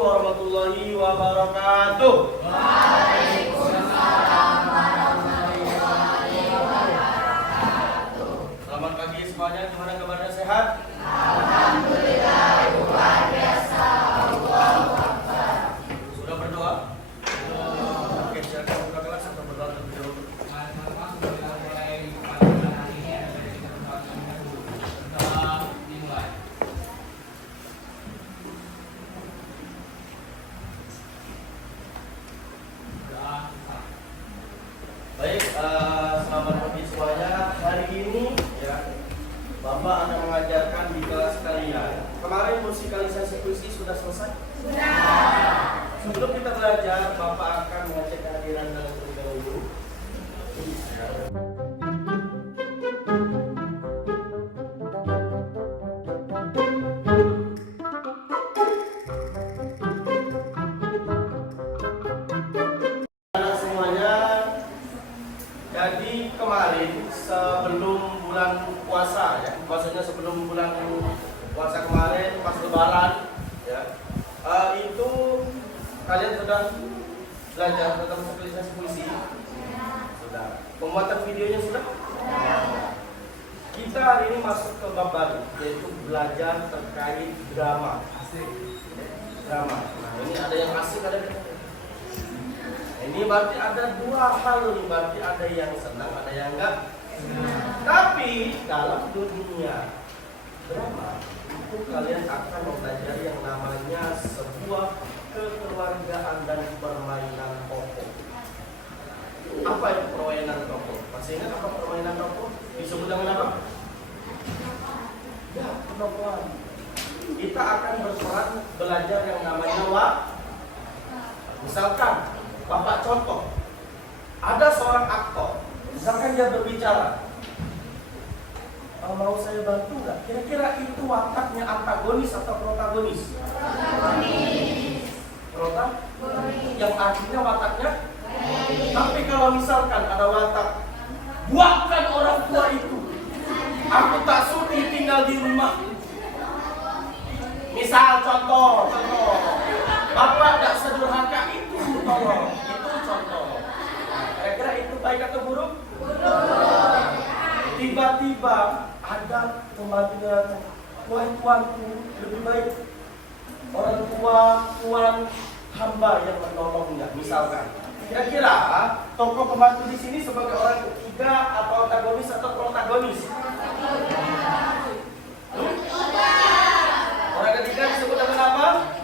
warahmatullahi wabarakatuh. Waalaikumsalam warahmatullahi wabarakatuh. Selamat pagi semuanya. Gimana kabarnya, sehat? Alhamdulillah, luar biasa. Allahu Akbar. Sudah berdoa? Oke, silakan buka kelas atau berdoa terlebih dahulu. Baik, selamat pagi semuanya. Hari ini ya, Bapak akan mengajarkan di kelas kalian. Kemarin musikalisasi puisi sudah selesai? Sudah. Sebelum kita belajar, Bapak akan mengecek kehadiran dalam terlebih dahulu. Jadi kemarin sebelum bulan puasa ya, maksudnya sebelum bulan puasa kemarin pas lebaran ya, itu kalian sudah belajar tentang musikalisasi puisi? Sudah. Pembuatan videonya sudah? Kita hari ini masuk ke bab baru, yaitu belajar terkait drama. Drama. Nah, ini ada yang asik, ada yang ini berarti ada dua hal nih, berarti ada yang senang, ada yang enggak. Tapi dalam dunia drama itu kalian akan mempelajari yang namanya sebuah kekeluargaan dan permainan tokoh. Apa itu permainan tokoh? Masih ingat apa permainan tokoh? Disebut dengan apa? Ya, penokohan. Kita akan berperan belajar yang namanya misalkan Bapak contoh, ada seorang aktor, misalkan dia berbicara, mau saya bantu nggak? Kira-kira itu wataknya antagonis atau protagonis? Protagonis. Yang artinya wataknya. Tapi kalau misalkan ada watak, buatkan orang tua itu, aku tak sudi tinggal di rumah. Misal contoh, Bapak tidak sederhana itu, tolong. Itu contoh. Kira-kira itu baik atau buruk? Tiba-tiba ada pembantunya, tuanku lebih baik orang tua tuan hamba yang menolongnya, misalkan. Kira-kira tokoh pembantu di sini sebagai orang ketiga atau antagonis atau protagonis? Orang ketiga disebut dengan apa?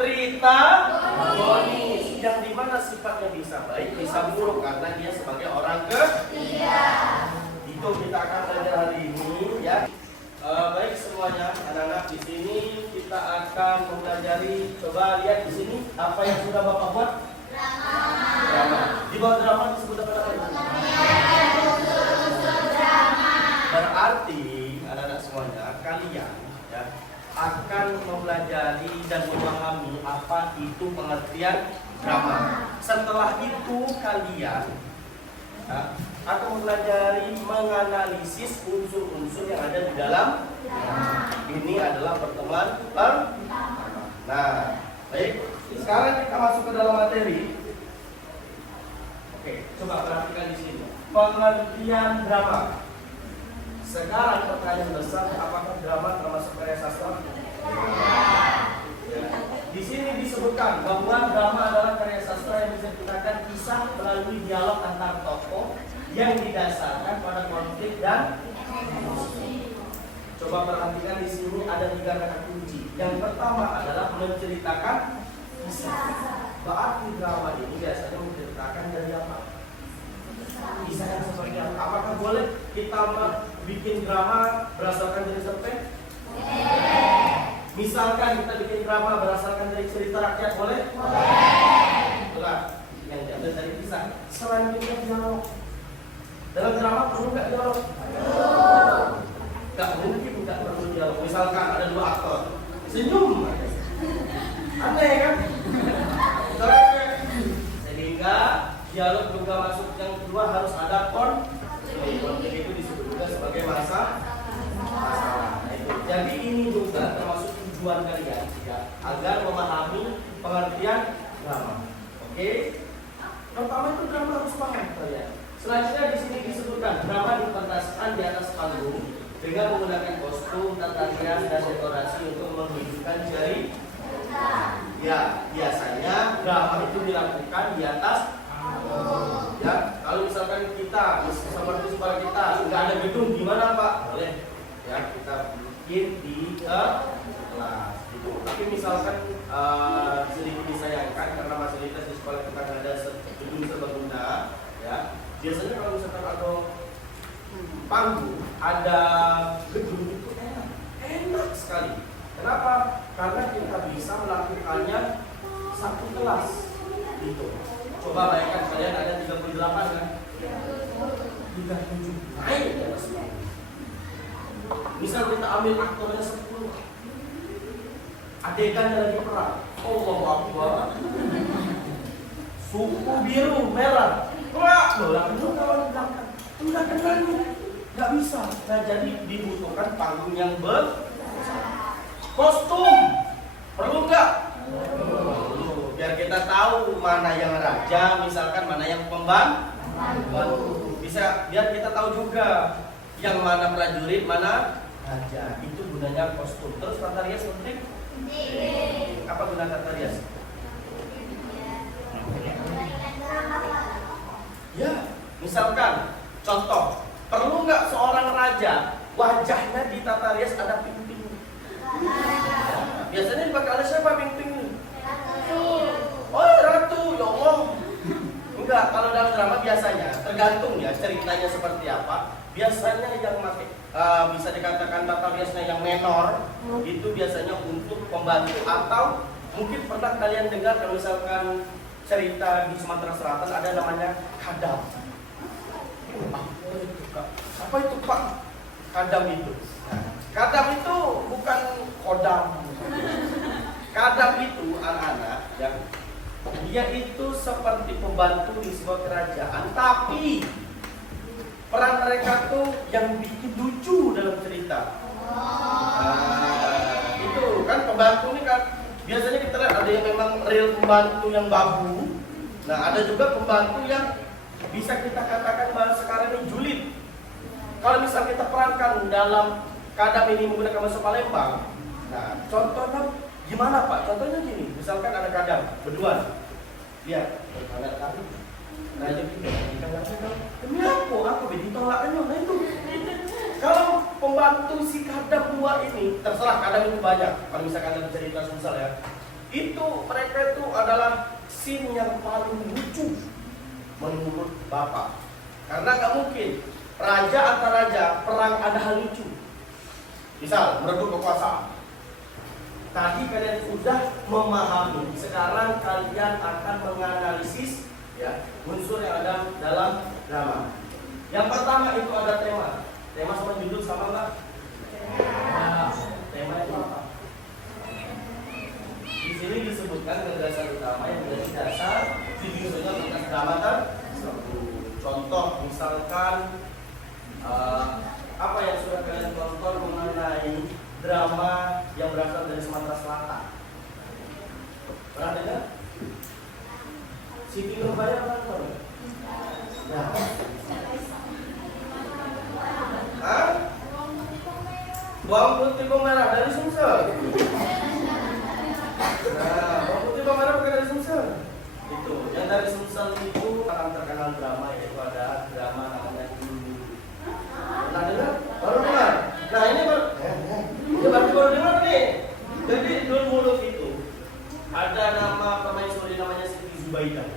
Tritagonis, yang dimana sifatnya bisa baik, bisa buruk karena dia sebagai orang ketiga. Itu kita akan belajar hari ini ya. Baik semuanya, anak-anak di sini kita akan mempelajari. Coba lihat di sini apa yang sudah Bapak buat. Drama. Di bawah drama disebut apa namanya? Berarti anak-anak semuanya, kalian ya akan mempelajari dan memahami apa itu pengertian drama. Setelah itu kalian akan mempelajari menganalisis unsur-unsur yang ada di dalam drama. Ini adalah pertemuan pertama. Nah, baik. Sekarang kita masuk ke dalam materi. Oke, coba perhatikan di sini. Pengertian drama. Sekarang pertanyaan besar, apakah drama termasuk karya sastra? Ya. Di sini disebutkan bahwa drama adalah karya sastra yang menceritakan kisah melalui dialog antar tokoh yang didasarkan pada konflik dan emosi. Coba perhatikan di sini ada 3 kata kunci. Yang pertama adalah menceritakan kisah. Berarti drama ini biasanya menceritakan dari apa? Kisah yang seperti apa? Apakah boleh kita bikin drama berdasarkan dari cerpen? Misalkan kita bikin drama berdasarkan dari cerita rakyat, boleh? Boleh. Yang diambil dari kisah. Selanjutnya dialog. Dalam drama perlu nggak dialog? Nggak mungkin nggak perlu dialog. Misalkan ada 2 aktor senyum, aneh kan? Sehingga dialog juga masuk. Yang kedua harus ada konflik. Itu disebut juga sebagai masalah. Jadi ini juga termasuk tujuan kalian ya, agar memahami pengertian drama. Oke? Pertama itu drama harus paham kalian. Selanjutnya di sini disebutkan drama dipentaskan di atas panggung dengan menggunakan kostum, tata rias dan dekorasi untuk menghidupkan jari. Ya, biasanya drama itu dilakukan di atas panggung. Ya, kalau misalkan kita seperti sekolah kita nggak ada gedung, gimana Pak? Boleh ya kita bikin di kelas gitu. Tapi misalkan sedikit disayangkan karena fasilitas di sekolah kita nggak ada gedung serbaguna ya. Biasanya kalau misalkan ada panggung, ada gedung itu enak sekali. Kenapa? Karena kita bisa melakukannya satu kelas gitu. Coba bayangkan kalian ada 38 kan? 37 naik di atas. Misal kita ambil aktornya 10, adegannya lagi perang. Allahu Akbar. Suku biru merah. Wah, bola kedua kawan belakang. Enggak kenal, nggak bisa. Nah, jadi dibutuhkan panggung yang kostum. Perlu nggak? Perlu. Biar kita tahu mana yang raja, misalkan mana yang pembantu. Bisa biar kita tahu juga yang mana prajurit, mana raja. Itu gunanya kostum. Terus tata rias penting? Apa guna tata rias? Ya, misalkan contoh, perlu nggak seorang raja wajahnya di tata rias ada ping-ping? Biasanya dipakai oleh siapa ping-ping? Oh, ratu, ya Allah. Enggak, kalau dalam drama biasanya tergantung ya ceritanya seperti apa. Biasanya yang pakai bisa dikatakan tata riasnya yang menor itu biasanya untuk pembantu, atau mungkin pernah kalian dengar kalau misalkan cerita di Sumatera Selatan ada namanya kadam. Apa itu Pak? Kadam itu. Nah, kadam itu bukan kodam. Kadam itu anak-anak yang dia itu seperti pembantu di sebuah kerajaan, tapi peran mereka tuh yang bikin lucu dalam cerita. Nah, itu kan pembantu ini kan biasanya kita lihat ada yang memang real pembantu yang babu. Nah, ada juga pembantu yang bisa kita katakan bahwa sekarang ini julid. Kalau misal kita perankan dalam kadam ini menggunakan bahasa Palembang, nah contohnya gimana Pak? Contohnya gini, misalkan ada kadam berdua, lihat, ada kali, nah jadi kita ngerti kan? Demi apa? Aku ditolaknya, nah itu. Kalau pembantu si kadam dua ini, terserah kadam itu banyak. Kalau misalkan ada cerita Sumsel ya, itu mereka itu adalah scene yang paling lucu menurut Bapak. Karena nggak mungkin raja antar raja perang ada hal lucu. Misal merebut kekuasaan. Tadi kalian sudah memahami. Sekarang kalian akan menganalisis ya unsur yang ada dalam drama. Yang pertama itu ada tema. Tema sama judul sama nggak? Tema itu apa? Di sini disebutkan gagasan utama yang menjadi dasar disusunnya tentang drama tersebut. Contoh misalkan apa yang sudah kalian tonton mengenai drama yang berasal dari Sumatera Selatan? Pernah dengar? Siti Nurbaya pernah tahu? Ya. Hah? Bawang putih bawang merah dari Sumsel. Nah, bawang putih bawang merah bukan dari Sumsel. Itu yang dari Sumsel itu akan terkenal drama, yaitu ada drama namanya Dulu. Pernah dengar? Baru dengar. Nah ini baru, ya baru dengar nih. Jadi Dul Muluk itu ada nama permaisuri namanya Siti Zubaidah.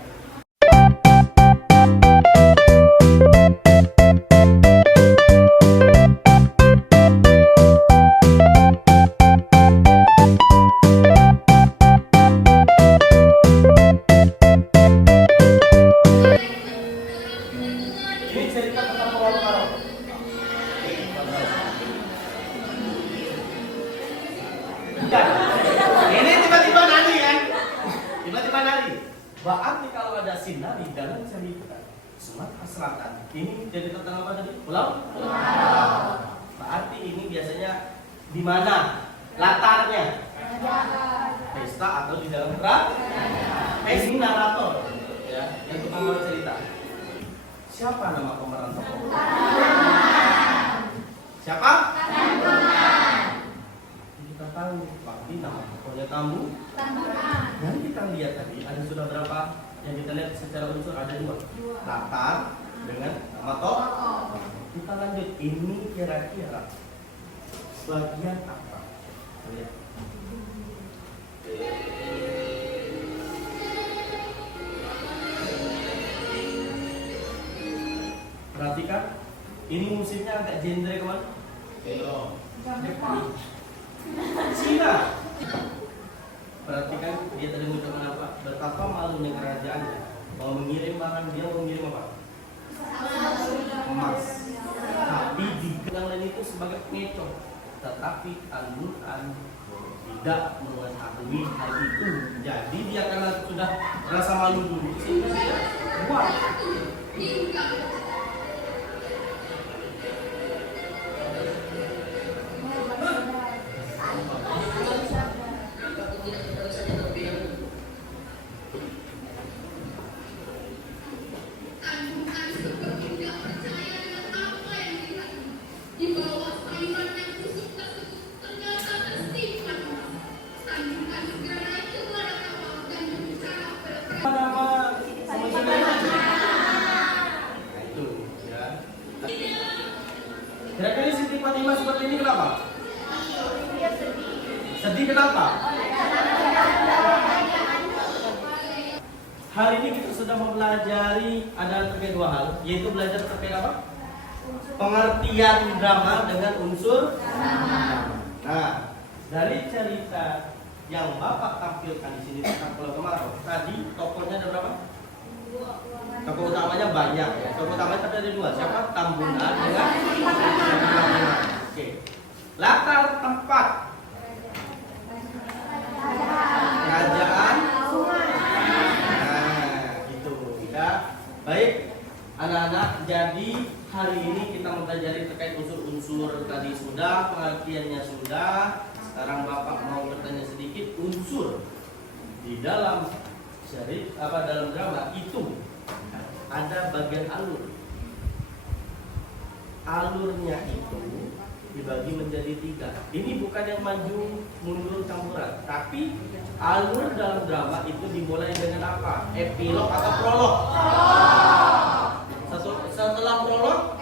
Ini tiba-tiba nari kan? Tiba-tiba nari. Berarti kalau ada sinari dalam cerita Sumatera Selatan, ini jadi tentang apa tadi? Pulau? Berarti ini biasanya di mana? Latarnya? Pesta atau di dalam kerajaan. Ini narator, ya, yang tukang bercerita. Siapa nama pemeran tokoh? Siapa? Kita tahu, pasti nama tokohnya Tambu. Dan kita lihat tadi ada sudah berapa yang kita lihat secara unsur ada dua. Latar dengan nama tokoh. Kita lanjut, ini kira-kira bagian apa? Lihat. Perhatikan, ini musiknya agak genre kemana? Cina. Perhatikan dia tadi mengucapkan apa? Betapa malunya kerajaannya. Mau mengirim barang, dia mau mengirim apa? Emas. Tapi dikenal itu sebagai pengecoh. Tetapi Al-Quran tidak mengetahui hal itu. Jadi dia karena sudah merasa malu dulu, sehingga dia buat. Kira-kira Siti Fatimah seperti ini kenapa? Sedih kenapa? Hari ini kita sudah mempelajari ada terkait dua hal, yaitu belajar terkait apa? Pengertian drama dengan unsur drama. Nah, dari cerita yang Bapak tampilkan di sini tentang Pulau Kemarau, tadi tokohnya ada berapa? Tokoh utamanya banyak ya. Tokoh utamanya tapi ada dua. Siapa? Tambunan dengan Oke. Latar tempat kerajaan. Nah, gitu ya. Baik, anak-anak. Jadi hari ini kita mempelajari terkait unsur-unsur tadi sudah, pengertiannya sudah. Sekarang Bapak mau bertanya sedikit unsur di dalam dalam drama itu ada bagian alur. Alurnya itu dibagi menjadi 3. Ini bukan yang maju mundur campuran, tapi alur dalam drama itu dimulai dengan apa? Epilog atau prolog? Setelah prolog,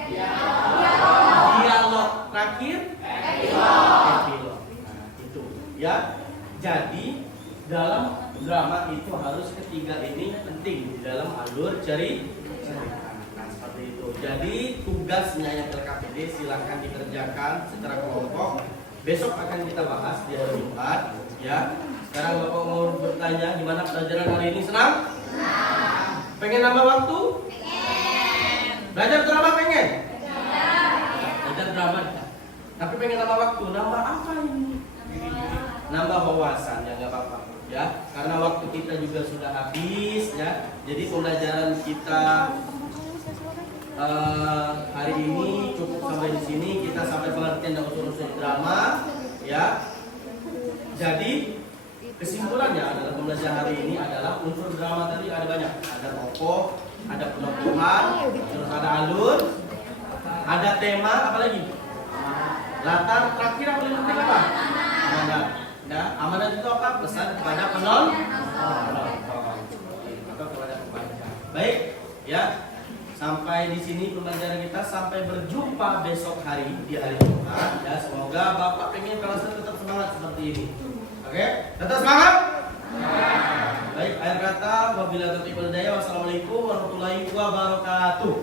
dialog terakhir, epilog. Nah, itu ya. Jadi dalam drama itu harus ketiga ini penting di dalam alur cerita. Nah, seperti itu. Jadi tugasnya yang LKPD silahkan dikerjakan secara kelompok. Besok akan kita bahas di hari Jumat, ya. Sekarang Bapak mau bertanya gimana pelajaran hari ini? Senang? Pengen nambah waktu? Belajar drama pengen? Belajar drama. Tapi pengen nambah waktu. Nambah apa ini? Nambah wawasan, ya nggak apa-apa. Ya, karena waktu kita juga sudah habis ya. Jadi pembelajaran kita hari ini cukup sampai di sini. Kita sampai pengertian dan unsur-unsur drama ya. Jadi kesimpulannya adalah pembelajaran hari ini adalah unsur drama tadi ada banyak. Ada tokoh, ada penokohan, terus ada alur, ada tema, apa lagi? Latar, terakhir yang paling penting apa? Amanat. Nah, amanat itu apa? Pesan kepada penonton atau kepada pembaca. Baik, ya. Sampai di sini pembelajaran kita. Sampai berjumpa besok hari di hari Jumat. Ya, semoga Bapak pengen kelasnya tetap semangat seperti ini. Oke, tetap semangat. Baik, akhir kata wabillahi taufiq wal hidayah. Wassalamualaikum warahmatullahi wabarakatuh.